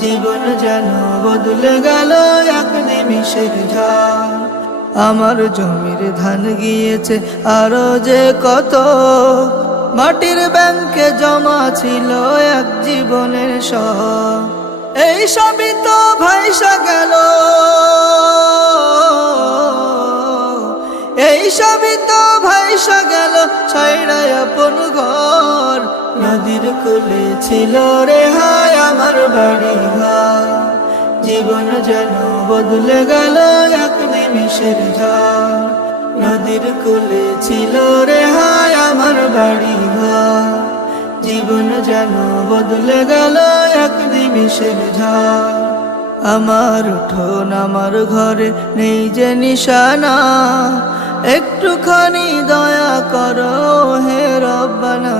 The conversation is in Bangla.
জীবন যেন বদলে গেল এক নিমিষের ঝড়। আমার জমির ধান গিয়েছে আরো যে কত, মাটির ব্যাংকে জমা ছিল এক জীবনের সব। এই সবই তো ভাইসা গেল, এই সবই তো ভাইসা গেল ছাইড়া আপন ঘর। নদীর কূলে ছিল রেহাই আমার বাড়ি ঘর। জীবন যেন বদলে গেল এক নিমিষের ঝড়। নদীর কূলে ছিল রেহাই আমার বাড়ি ঘর। জীবন যেন বদলে গেল এক নিমিষের ঝড়। আমার উঠোন আমার ঘরে নেই যে নিশানা, একটুখানি দয়া করো হে রব্বানা।